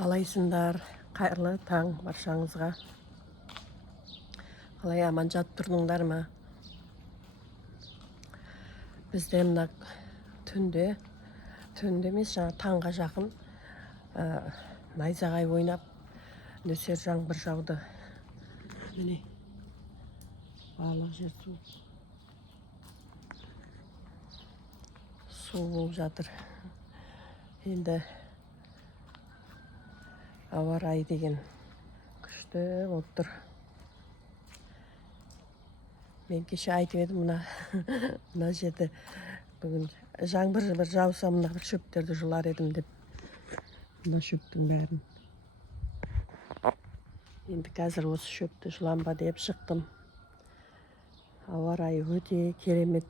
Қалайсыңдар? Қайырлы таң баршаңызға. Қалай аман жатып тұрдыңдар ма? Бізде мына түнде емес, жаңа таңға жақын найзағай ойнап, нөсер жаңбыр жауды. Міне, барлық жер су болып жатыр. Енді ауа райы деген күшті болып тұр. Мен кеше айтып едім, мына жерде бүгін жаңбыр жауса мына бір шөптерді жұлар едім деп. Мына шөптің бәрін. Енді қазір осы шөпті жұланба деп шықтым. Ауа райы өте керемет.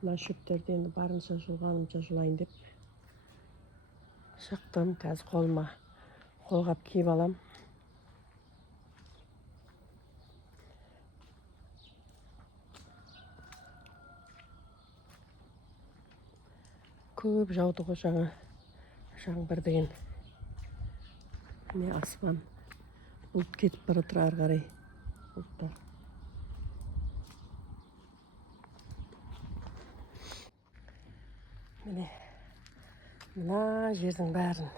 Мына шөптерді енді барынша жұлғанымша жұлайын деп шықтым. Қазір қолғап киіп алам. Көп жауды ғой жаңа жаңбыр деген. Міне аспан бұлт кетіп бара тұр ары қарай. Бұлттар. Міне мына жердің бәрін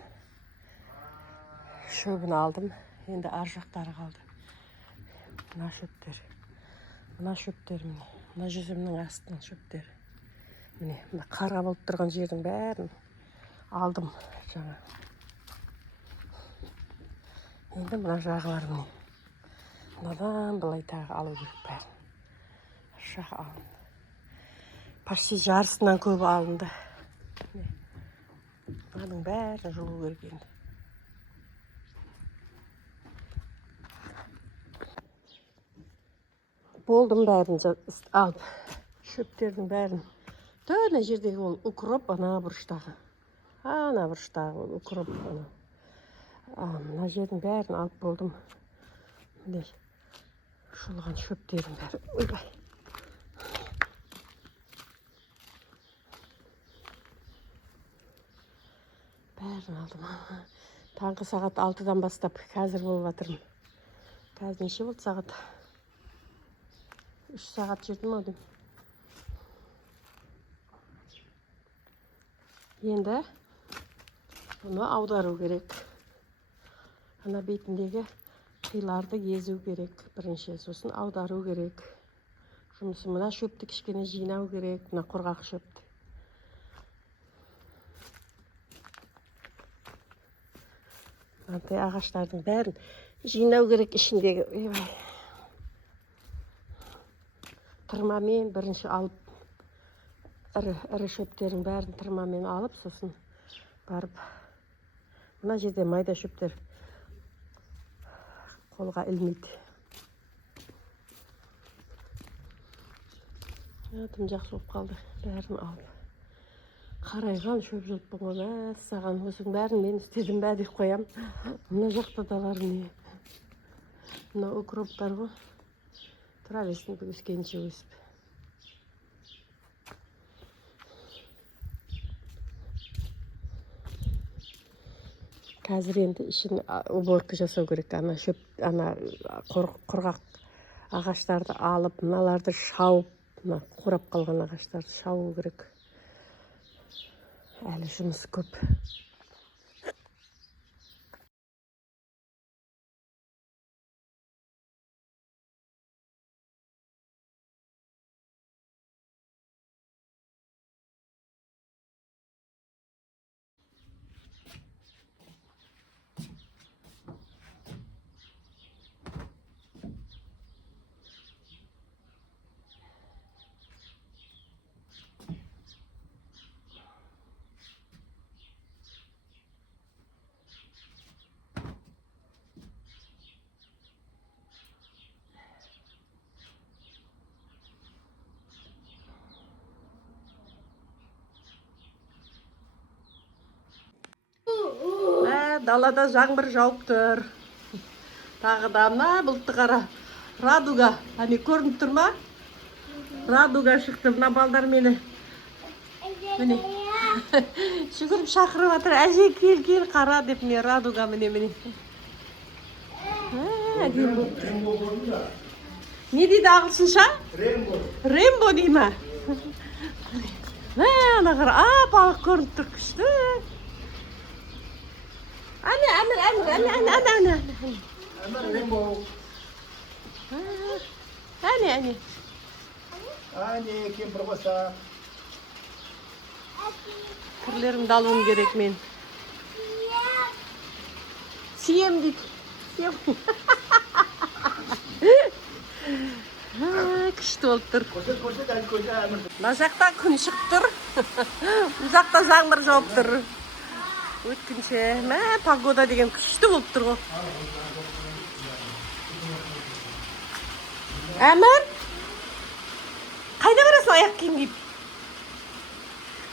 шөбін алдым. Енді ар жақтары қалды. Мына шөптер міне. Мына жүзімнің астының шөптері. Міне, мына қара болып тұрған жердің бәрін алдым жаңа. Енді мына жағылар міне. Мынадан былай тағы алу керек бәрін. Жағы алынды. Почти жарысынан көбі алынды. Мынаның бәрін жуу керек енді. Болдым бәрін алып. Шөптердің бәрін. Тәне жердегі ол укроп, ана бұрыштағы. Ана бұрыштағы ол укроп. Мына жердің бәрін алып болдым. Міне шұлған шөптердің бәрі. Ойбай. Бәрін алдым. Таңғы сағат 6-дан бастап қазір болып жатырмын. Қазір неше болды сағат? 3 сағат жүрдім ау деймін. Енді бұны аудару керек. Ана бетіндегі қиларды езу керек бірінші, сосын аудару керек. Жұмысы мына шөпті кішкене жинау керек, мына құрғақ шөпті. Мынандай ағаштардың бәрін жинау керек ішіндегі. Тырмамен бірінші алып, ірі шөптердің бәрін тырмамен алып, сосын барып. Мына жерде майда шөптер қолға ілмейді. Тым жақсы болып қалды, бәрін алып. Қарайған шөп жұлып бұңғын, саған осының бәрін мен істедім бә деп қоям. Мына жақта далар не. Мына укроптар ғой. Тұра берсін өскенше өсіп. Қазір енді ішін уборка жасау керек. Ана шөп, ана құрғақ ағаштарды алып, мыналарды шауып, қурап қалған ағаштарды шауу керек. Әлі жұмысы көп. Далада жаңбыр жауып тұр. Тағы да мына бұлтты қара. Радуга. Әне көрініп тұр ма? Радуга шықты. Мына балдар мені. Міне. Жүгіріп шақырып жатыр. Әже кел қара деп мен радуга міне. Әдемі болып тұр. Не дейді ағылшынша? Рембо дей ма? Ана қара, балық көрініп тұр күшті. Әне. Рембо. Әне. Кемпір қоса. Кірлерімді алуым керек мен. Сием дейді. Күшті болып тұр. Мына жақта күн шығып тұр. Бұл жақта жаңбыр жауып тұр. Өткінші. Погода деген күшті болып тұр ғой. Әмір? Қайда барасың аяқ киім киіп?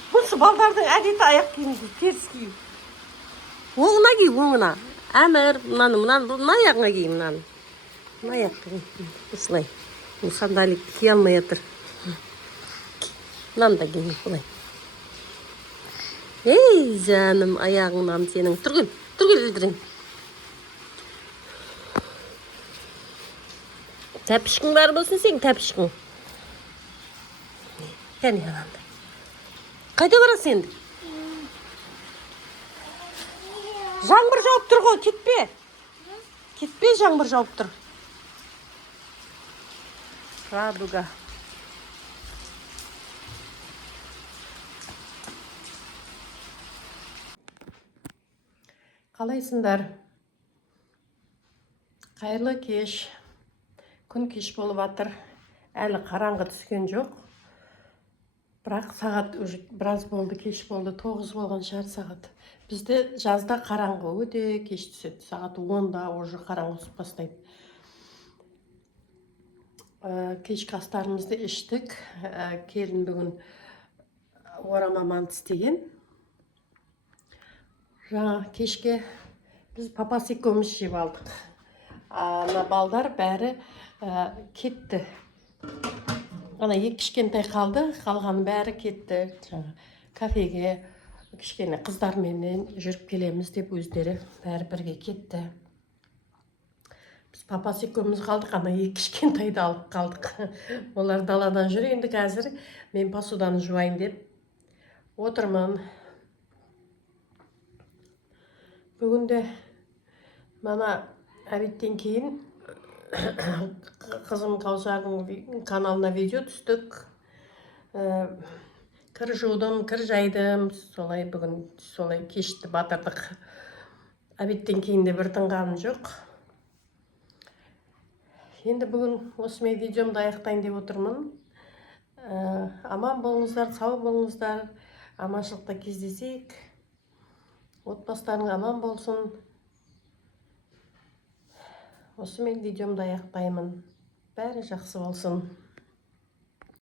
Бұл балдардың әдеті аяқ киімді теріс кию. Оңына кию, оңына. Әмір, мына аяғына киім, мынаны. Мына аяқтың. Осылай. Бұл сандали кие алмай жатыр. Мынаны да киім, бұлай. Ей, жаным, аяғыңнан сенің. Тұргүл өлдірің. Тәпішкің бар болсын сен, тәпішкің. Кәне анандай. Қайда барасың енді? Жаңбыр жауып тұр ғой, кетпе. Кетпе, жаңбыр жауып тұр. Радуга. Қалайсыңдар? Қайырлы кеш. Күн кеш болып жатыр. Әлі қараңғы түскен жоқ. Бірақ сағат біраз болды, кеш болды. 9 болған шығар сағат. Бізде жазда қараңғы өте кеш түседі. Сағат 10-да уже қараңғы түсіп бастайды. Кешкі астарымызды іштік. Келін бүгін орама манты істеген. Жаңа кешке біз папасы екеуміз жеп алдық. Ана балдар бәрі кетті. Ана екі кішкентай қалды, қалған бәрі кетті. Кафеге кішкене қыздарменен жүріп келеміз деп өздері бәрі бірге кетті. Біз папасы екеуміз қалдық, ана екі кішкентайды алып қалдық. Олар даладан жүр, енді қазір мен посуданы жуайын деп отырмын. Бүгінде мана әбеттен кейін қызым Каусардың каналына видео түстік. Кір жудым, кір жайдым. Солай бүгін солай кешті батырдық. Әбеттен кейін де бір тыңғаным жоқ. Енді бүгін осымен видеомды аяқтайын деп отырмын. Аман болыңыздар, сау болыңыздар. Аманшылықта кездесейік. Отбасыларың аман болсын. Осымен видеомды аяқтаймын. Бәрі жақсы болсын.